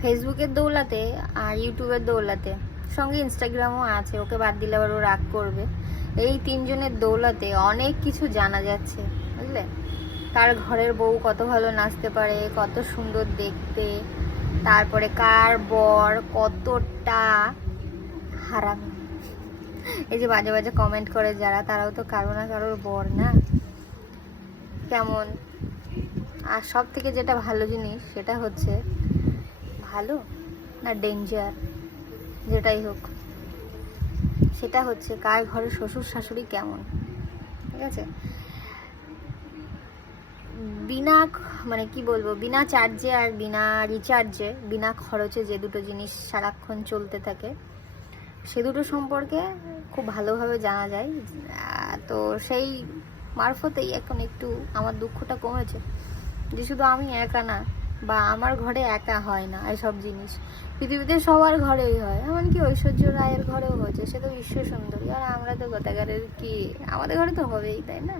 ফেসবুকের দৌলাতে আর ইউটিউবের দৌলাতে, সঙ্গে ইনস্টাগ্রামও আছে, ওকে বাদ দিলে আবার ও রাগ করবে। এই তিনজনের দৌলাতে অনেক কিছু জানা যাচ্ছে, বুঝলে? কার ঘরের বউ কত ভালো নাচতে পারে, কত সুন্দর দেখতে, তারপরে কার বর কতটা হারাম। এই যে বাজে বাজে কমেন্ট করে যারা, তারাও তো কারো না কারোর বর না, কেমন। আর সব থেকে যেটা ভালো জিনিস সেটা হচ্ছে, ভালো না ডেঞ্জার যেটাই হোক, সেটা হচ্ছে কার ঘরে শ্বশুর শাশুড়ি কেমন, ঠিক আছে? বিনা মানে কি বলবো, বিনা চার্জে আর বিনা রিচার্জে, বিনা খরচে যে দুটো জিনিস সারাক্ষণ চলতে থাকে, সে দুটো সম্পর্কে খুব ভালোভাবে জানা যায়। তো সেই মারফতেই এখন একটু আমার দুঃখটা কমেছে, যে শুধু আমি একা না, বা আমার ঘরে একা হয় না এসব জিনিস, পৃথিবীতে সবার ঘরেই হয়। এমনকি ঐশ্বর্য রায়ের ঘরেও হয়েছে, সে তো বিশ্ব সুন্দরী, আর আমরা তো গোতাগারের কি, আমাদের ঘরে তো হবেই, তাই না?